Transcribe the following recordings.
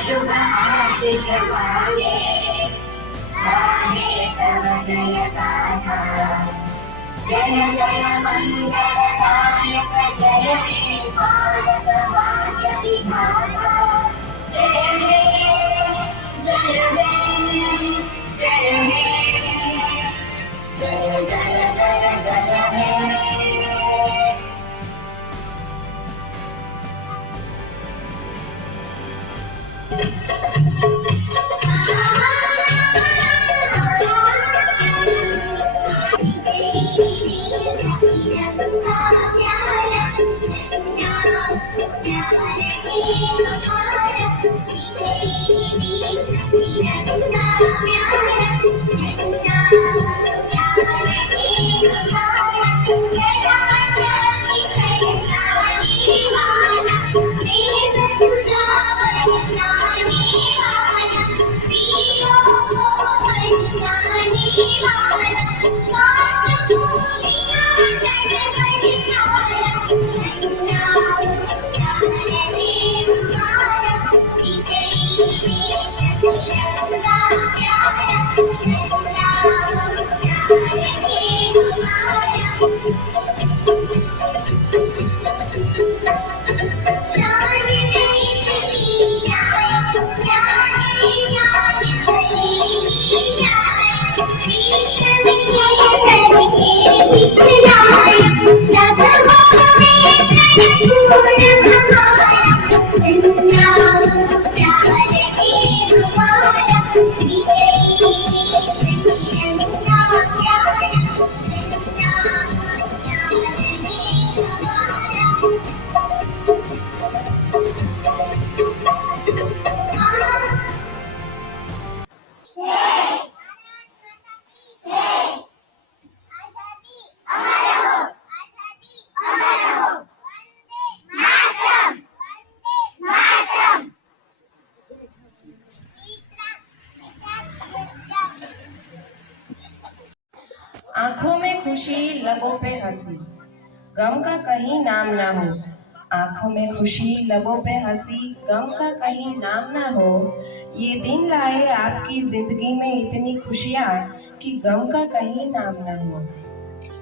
शुभ आशिष मागे गाहे तव जय गाथा जय जय मङ्गलदायक जय हे भारत भाग्य विधाता जय हे जय हे जय हे जय जय जय जय हे Yeah. नाम ना हो आंखों में खुशी लबों पे हंसी गम का कहीं नाम ना हो ये दिन लाए आपकी जिंदगी में इतनी खुशियाँ कि गम का कहीं नाम ના હો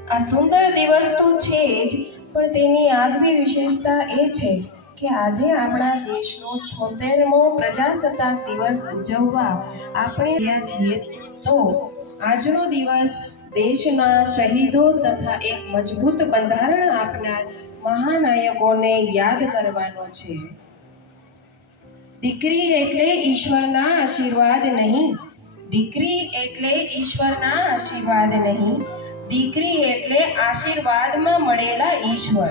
આ સુંદર દિવસ તો છે જ પણ તેની આગવી વિશેષતા એ છે કે આજે આપણા દેશનો છોતેરમો પ્રજાસત્તાક દિવસ ઉજવવા આપણે રહ્યા છીએ તો આજનો દિવસ દેશના શહીદો તથા એક મજબૂત બંધારણ આપનાર મહાનાયકોને યાદ કરવાનો છે. દીકરી એટલે ઈશ્વરના આશીર્વાદ નહીં. દીકરી એટલે ઈશ્વરના આશીર્વાદ નહીં. દીકરી એટલે આશીર્વાદમાં મળેલા ઈશ્વર.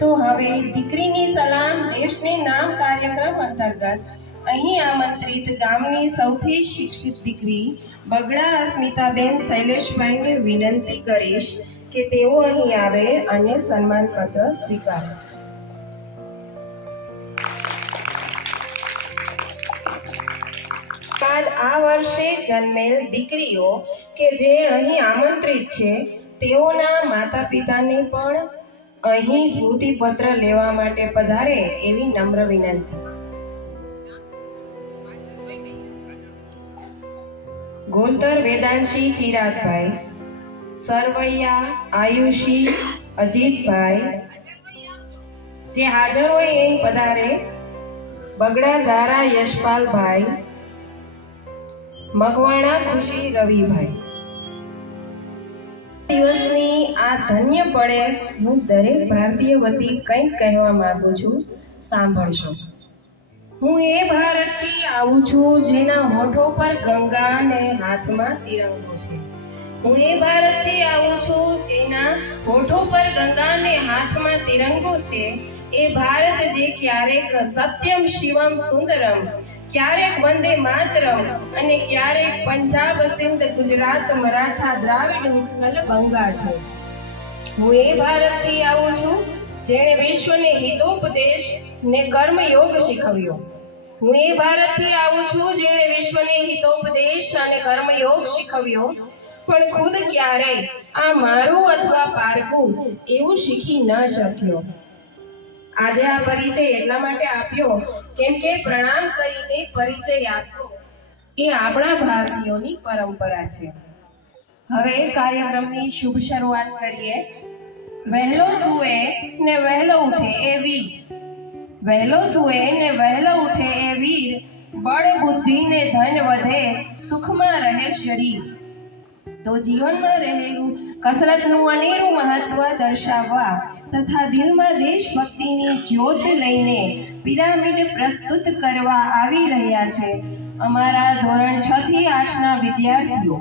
તો હવે દીકરીની સલામ દેશને નામ કાર્યક્રમ અંતર્ગત અહીં આમંત્રિત ગામની સૌથી શિક્ષિત દીકરી બગડા અસ્મિતાબેન શૈલેષભાઈને વિનંતી કરીશ કે તેઓ અહીં આવે અને સન્માનપત્ર સ્વીકારે. બાદ આ વર્ષે જન્મેલ દીકરીઓ કે જે અહીં આમંત્રિત છે, તેઓના માતા પિતાને પણ અહીં સ્મૃતિપત્ર લેવા માટે પધારે એવી નમ્ર વિનંતી. ગોલતર વેદાંશી ચિરાગભાઈ સરવૈયા, આયુષી, અજીતભાઈ. જે હાજર હોય એ પધારે. બગડા ધારા યશપાલભાઈ. મગવાણા ખુશી રવિભાઈ. દિવસની આ ધન્ય પડે હું દરેક ભારતીય વતી કંઈક કહેવા માંગુ છું. સાંભળશો. હું એ ભારતથી આવું છું જેના હોઠો પર ગંગા અને હાથમાં તિરંગો છે. હું એ ભારતથી આવું છું જેના હોઠો પર ગંગાને હાથમાં તિરંગો છે. એ ભારત જે ક્યારેક સત્યમ શિવમ સુંદરમ, ક્યારેક વંદે માતરમ અને ક્યારેક પંજાબ, સિંધ, ગુજરાત, મરાઠા, દ્રાવિડ, ઉત્કલ બંગા છે. હું એ ભારતથી આવું છું જેણે વિશ્વને હિતોપદેશ ને કર્મયોગ શીખવ્યો. હું એ ભારતથી આવું છું જેણે વિશ્વને હિતોપદેશ અને કર્મયોગ શીખવ્યો. પણ ખુદ ક્યારેય આ મારું અથવા પારકું એવું શીખી ન શક્યો. આજે આ પરિચય એટલા માટે આપ્યો કેમ કે પ્રણામ કરીને પરિચય આપવો એ આપણા ભારતીયોની પરંપરા છે. હવે કાર્યક્રમની શુભ શરૂઆત કરીએ. વહેલો સુવે ને વહેલો ઉઠે એ વીર. વહેલો સુએ ને વહેલો ઉઠે એ વીર. બળ બુદ્ધિ ને ધન વધે, સુખમાં રહે શરીર. તો જીવનમાં રહેલું કસરતનું અનેરું મહત્વ દર્શાવવા તથા દિલમાં દેશભક્તિની જ્યોત લઈને પિરામિડ પ્રસ્તુત કરવા આવી રહ્યા છે. અમારા ધોરણ છ થી આઠના વિદ્યાર્થીઓ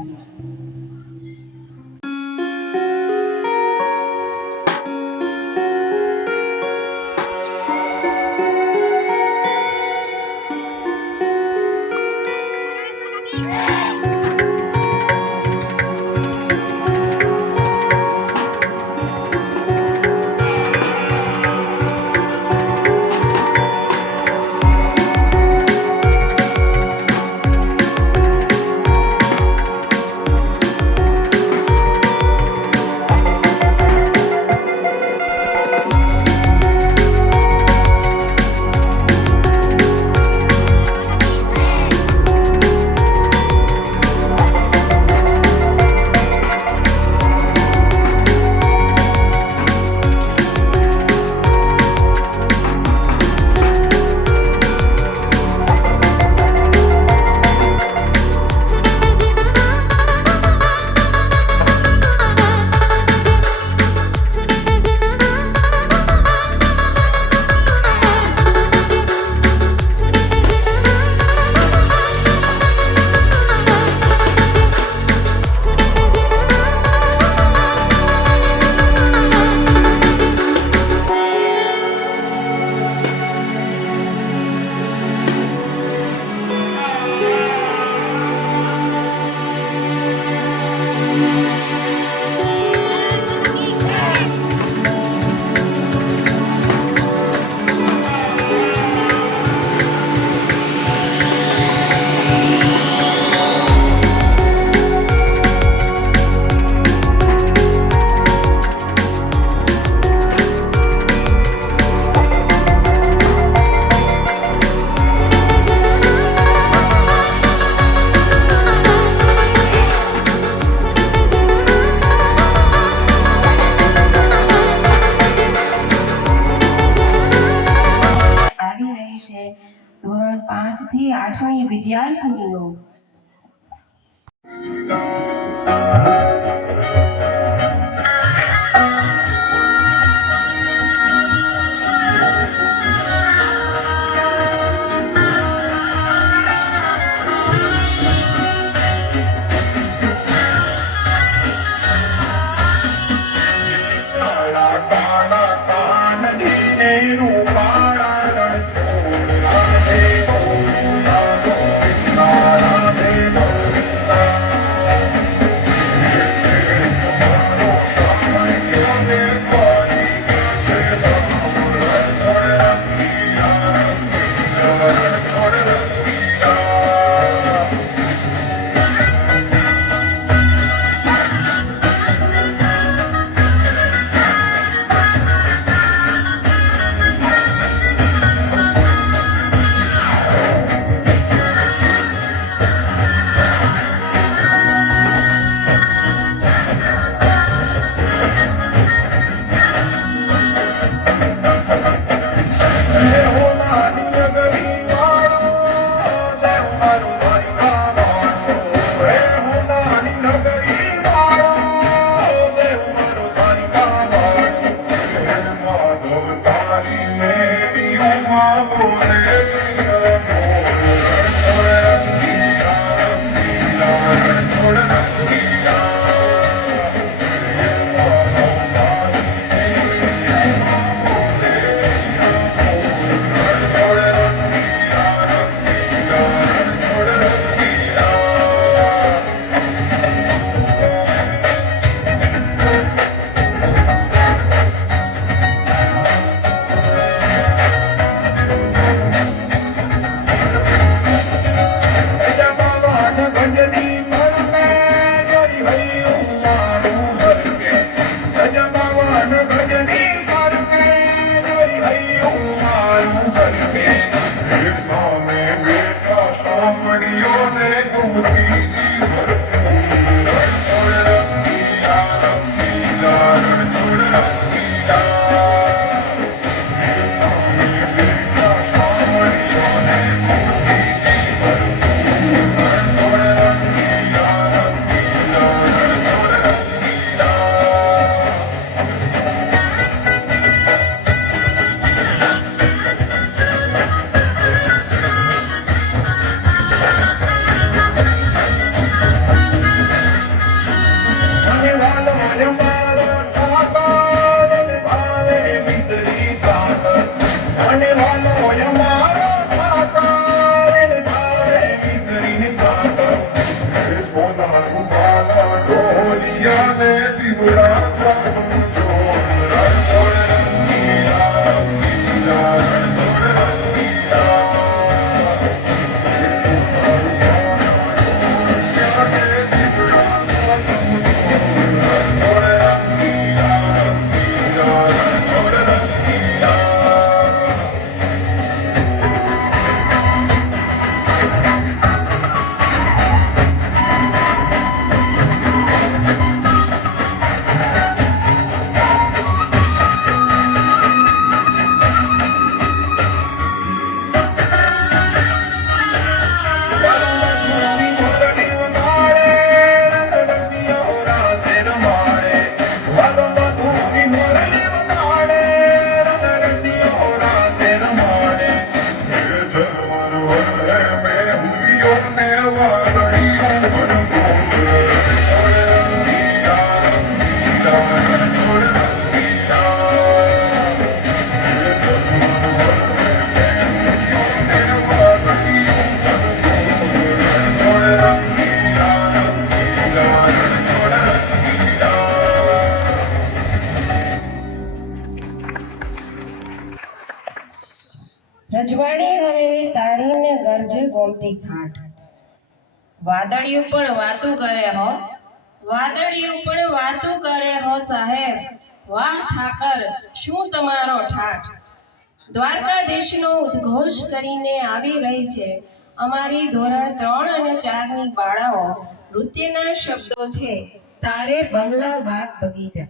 વાદળિયું પણ વાતો કરે હો. વાદળિયું પણ વાતો કરે હો સાહેબ. વાહ ઠાકર, શું તમારો ઠાઠ દ્વારકાધીશનો ઉદ્ઘોષ કરીને આવી રહી છે. અમારી ધોરણ ત્રણ અને ચારની બાળાઓ નૃત્યના શબ્દો છે. તારે બંગલા બાગ બગીચા.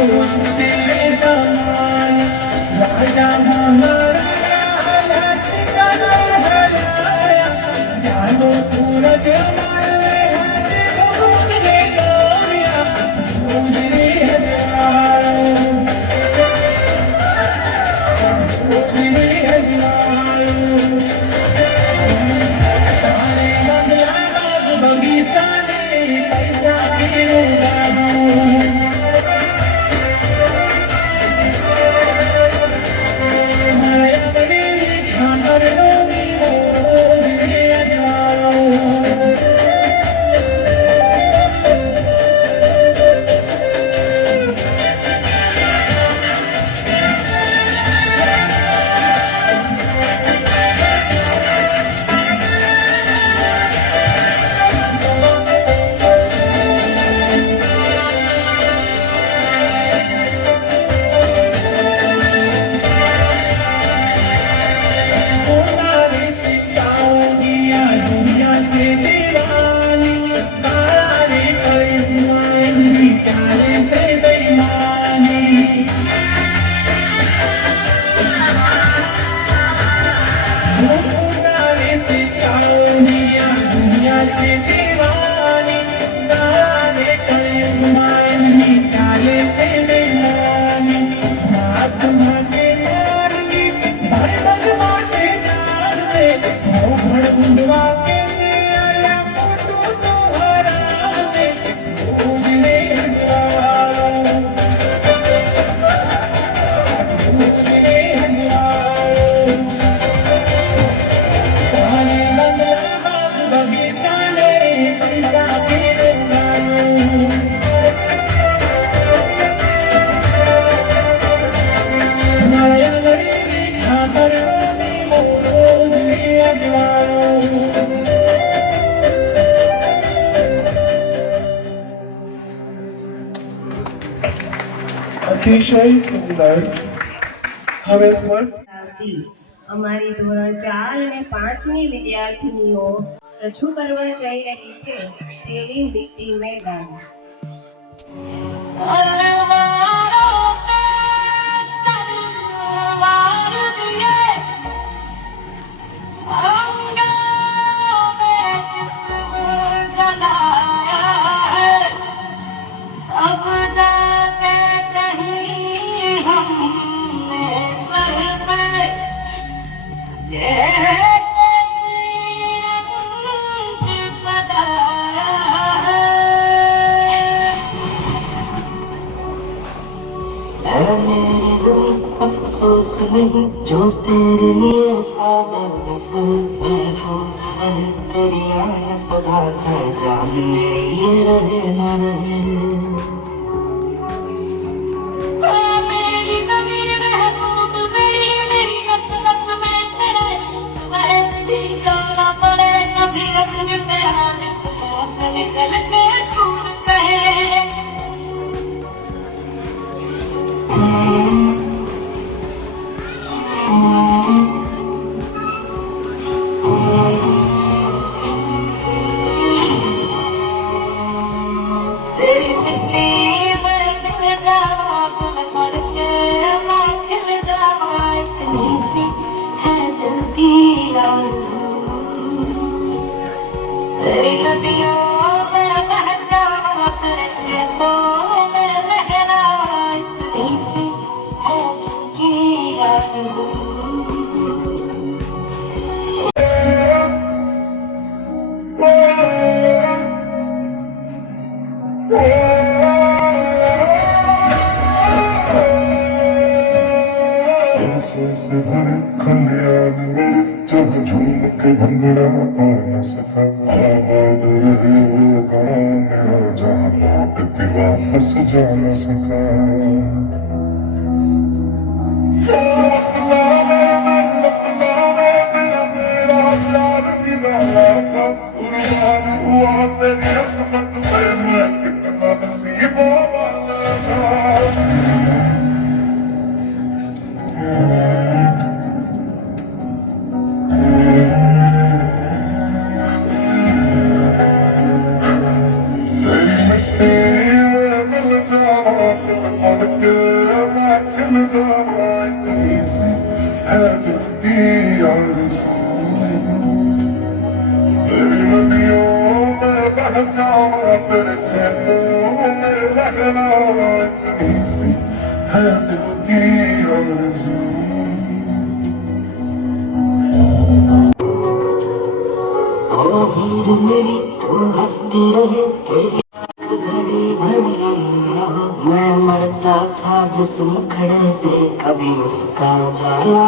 Música પાંચની વિદ્યાર્થીનીઓ રજૂ કરવા જઈ રહી છે તેવી મિટ્ટી મેડમ ડાન્સ जिंदगी अफसोस नहीं जो तेरे लिए सादर से महफूज है तेरी आन सदा चाहे जान में ये रहे न रहे love. There the. nothing मैं मरता था जिस मुखड़े पे कभी उसका जाला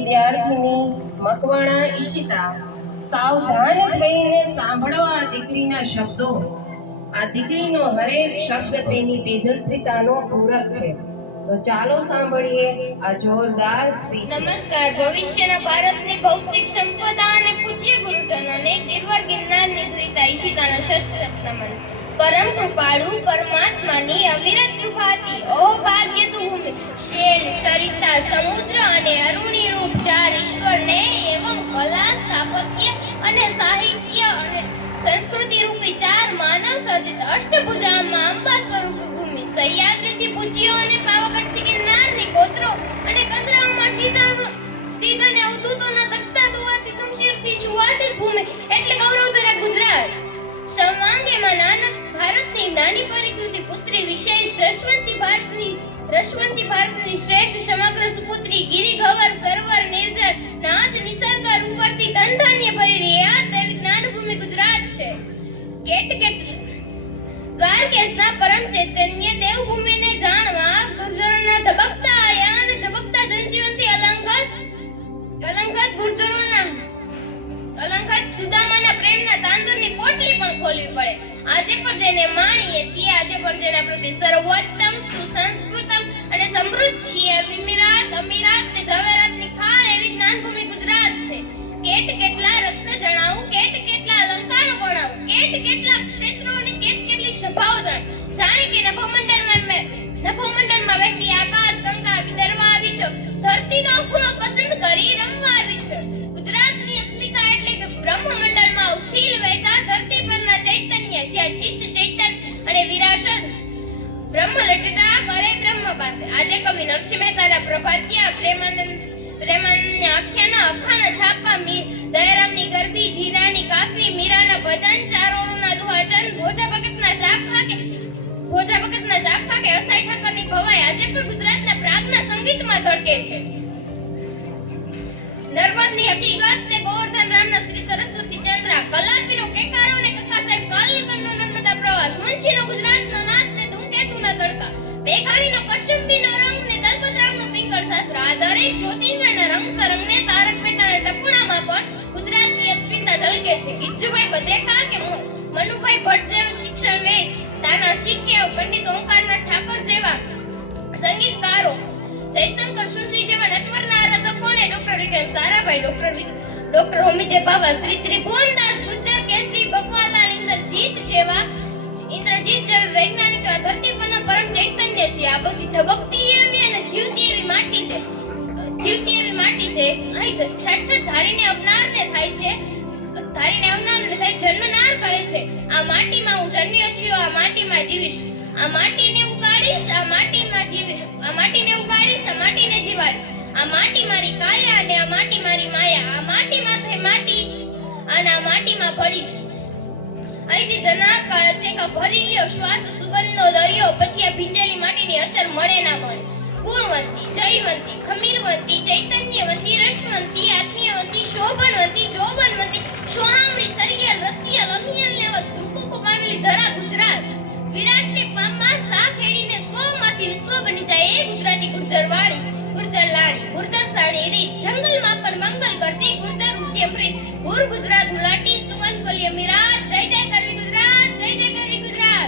વિદ્યાર્થીની મકવાણા ઈશિતા સાવધાન થઈને સાંભળો આ દીકરીના શબ્દો. આ દીકરીનો હરેક શબ્દ તેની તેજસ્વીતાનો પૂરક છે. તો ચાલો સાંભળીએ આ જોરદાર સ્પીચ. નમસ્કાર. ભવિષ્યના ભારતની ભૌતિક સંપદા અને પૂજ્ય ગુરુજનોને ગિરવર ગિરનારની દ્વિતા ઈશિતાનો શત શત નમન. પરમ કૃપાળુ પરમાત્માની અવિરત કૃપાથી ઓહો ભાગ્ય ભૂમિ શેલ, સરિતા, સમુદ્ર અને અરુણી રૂપ ચાર ઈશ્વરને એવમ કલા, સ્થાપત્ય અને સાહિત્ય અને સંસ્કૃતિ રૂપી ચાર માનવ સજિત અષ્ટભુજામાં અંબા સ્વરૂપ ભૂમિ સહ્યાદ્રીથી પૂજ્યો અને પાવાગઢથી ગિરનારની ગોત્રો અને કંદરામાં સીતાનું અને અવધૂતોના તખ્તા દુવાથી શમશીરથી સુવાસિત ભૂમિ. એટલે ગૌરવધરા ગુજરાત. સર્વાંગેમાં નાનક ભારતની નાની પરિકૃતિ પુત્રી વિશેષ રશવંતી ભારતની રશવંતી ભારતની શ્રેષ્ઠ સમગ્ર સુપુત્રી ગિરિગવર સર્વર નિર્જર, નાદ નિસર્ગ ઉપરથી ધન ધાન્ય ભરી રહ્યા તેવી જ્ઞાનભૂમિ ગુજરાત છે. કેટ કેટ દ્વારકેશના પરમ ચૈતન્ય દેવભૂમિને જાણવા ગુર્જરોના ધબકતા આયાન ઝબકતા જનજીવનથી અલંગત અલંગત ગુર્જરોના અલંગત સુદામાના પ્રેમના તાંદુરની પોટલી પણ ખોલવી પડે. આજે પણ જેને માણીએ છીએ, આજે પણ જેના પ્રતિ સર્વોત્તમ, સુસંસ્કૃતમ અને સમૃદ્ધ છીએ. વિમિરાત, અમીરાત ને ઝવેરાતની ખાણ એવી જ્ઞાનભૂમિ ગુજરાત છે. કેટ કેટલા રત્ન જણાવું, કેટ કેટલા અલંકારો ગણાવું, કેટ કેટલા ક્ષેત્રો અને કેટ કેટલી સભાઓ જણ જાણે કે નભોમંડળમાં મેં, નભોમંડળમાં વ્યક્તિ આકાશ, ગંગા, વિદર્ભ આવી છો ધરતીનો ખૂણો પસંદ કરી રમવા આવી દર્શન. બ્રહ્મ લટડા કરે બ્રહ્મ પાસે આજે કવિ નરસિંહ મહેતાના પ્રભાતિયા પ્રેમાનંદ પ્રેમાનંદ આખ્યાના અખાના છાપા મી દયારામની ગરબી, ધીરાની કાફી, મીરાના ભજન, ચારોળના દુહાજન ભોજા ભગતના ચાક ફાકે ભોજા ભગતના ચાક ફાકે અસાઈ ઠાકરની ભવાઈ આજે પણ ગુજરાતના પ્રાગના સંગીતમાં ધડકે છે. નર્મદની હકીકત તે ગોવર્ધન રામના શ્રી સરસ્વતી ચંદ્રા. કલાપીનો કેકારો ને કક્કા સાહેબ કાલિકનનો પ્રવાસ. મુંશીનો ગુજરાતનો નાથ ને ધૂમકેતુના તડકા. મેઘાણીનો કશુંબીનો રંગ ને દલપતરામનો પિંગળ શાસ્ત્ર આ દરેક જ્યોતિન્દ્રના રંગ તરંગને તારક મહેતાના ટપુણામાં પણ ગુજરાતની અસ્મિતા ઝલકે છે. ગિજ્જુભાઈ બધેકા કે મનુભાઈ ભટ્ટ જેવા શિક્ષણ વેદ તાના શિક્ય, પંડિત ઓંકારનાથ ઠાકોર જેવા સંગીતકારો, જયશંકર સુંદરી જેવા નટવરના આરાધકો ને doctor Vikram Sarabhai, doctor doctor Homi J Bhabha Shri Tribhuvandas Gujjar, Kesari Bhagwanlal Indrajit જેવા ઇન્દ્રજીત જે વૈજ્ઞાનિક ધરતી પરનો પરમ ચૈતન્ય છે. આ બધી ધબકતી એવી અને જીવતી એવી માટી છે. જીવતી એવી માટી છે. અહીં સાક્ષાત ધારીને અવનારને થાય છે. ધારીને અવનારને થાય, જન્મનાર કહે છે. આ માટીમાં હું જન્મ્યો છું, આ માટીમાં જીવીશ. આ માટીને ઉગાડીશ આ માટીમાં જીવીશ આ માટીને ઉગાડીશ આ માટીને જીવાય. આ માટી મારી કાયા અને આ માટી મારી માયા. આ માટીમાં થઈ માટી અને આ માટીમાં ભળીશ અહીંથી ધનાકાર છે ભરી લ્યો શ્વાસ સુગંધનો દરિયો, પછી આ ભીંજેલી માટીની અસર મળે ના મળે. ગુણવંતી, જયવંતી, ખમીરવંતી, ચૈતન્યવંતી, રસવંતી, આત્મીયવંતી, શોભનવંતી જોબનવંતી સોહામણી સરિયલ, રસિયલ, અમિયલ લેવત ભૂકો પામેલી ધરા, ગુજરાત. વિરાટ કે પામમાં સા ખેડીને સ્વમાંથી વિશ્વ બની જાય એ ગુજરાતી ગુજરવાળી ગુર્જર લાડી ગુર્જર સાડી રીત જંગલમાં પણ મંગલ કરતી ગુર્જર ઉદ્યમ પ્રીત ગુર બોલીએ મીરા જય જય કરવી ગુજરાત જય જય કરવી